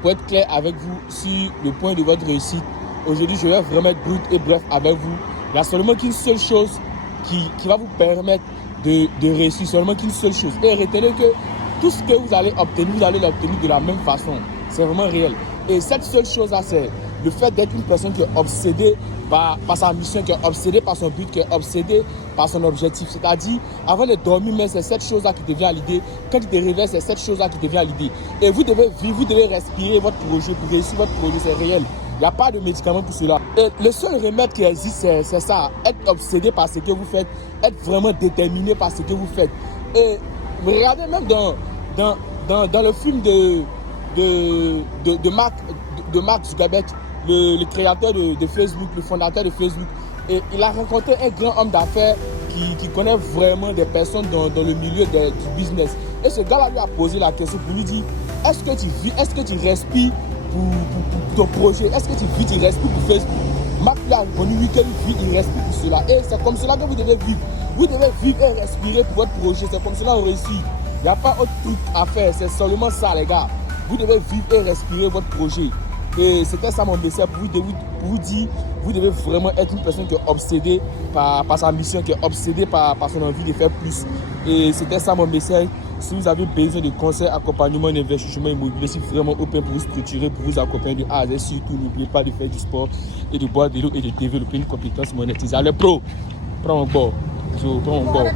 Pour être clair avec vous sur le point de votre réussite, aujourd'hui, je vais vraiment être brut et bref avec vous. Il n'y a seulement qu'une seule chose qui va vous permettre de réussir, seulement qu'une seule chose. Et retenez que tout ce que vous allez obtenir, vous allez l'obtenir de la même façon. C'est vraiment réel. Et cette seule chose-là, c'est le fait d'être une personne qui est obsédée par sa mission, qui est obsédée par son but, qui est obsédée par son objectif. C'est-à-dire, avant de dormir, mais c'est cette chose-là qui te vient à l'idée. Quand tu te réveilles, c'est cette chose-là qui te vient à l'idée. Et vous devez vivre, vous devez respirer votre projet pour réussir votre projet, c'est réel. Il n'y a pas de médicament pour cela. Et le seul remède qui existe, c'est ça. Être obsédé par ce que vous faites. Être vraiment déterminé par ce que vous faites. Et regardez même dans le film de Mark Zuckerberg, le créateur de Facebook, le fondateur de Facebook. Et il a rencontré un grand homme d'affaires qui connaît vraiment des personnes dans le milieu du business. Et ce gars-là lui a posé la question pour lui dire, est-ce que tu vis, est-ce que tu respires pour ton projet? Est-ce que tu vis, tu respires pour Facebook? Marc lui a répondu, oui, qu'il vit, il respire pour cela. Et c'est comme cela que vous devez vivre. Vous devez vivre et respirer pour votre projet. C'est comme cela qu'on réussit. Il n'y a pas autre truc à faire. C'est seulement ça, les gars. Vous devez vivre et respirer votre projet. Et c'était ça mon message pour vous dire, vous devez vraiment être une personne qui est obsédée par sa mission, qui est obsédée par son envie de faire plus. Et c'était ça mon message. Si vous avez besoin de conseils, accompagnement, d'investissement immobilier, je suis vraiment open pour vous structurer, pour vous accompagner de A à Z. Surtout, n'oubliez pas de faire du sport et de boire de l'eau et de développer une compétence monétaire. Allez, pro, prends un bord. Prends un bord.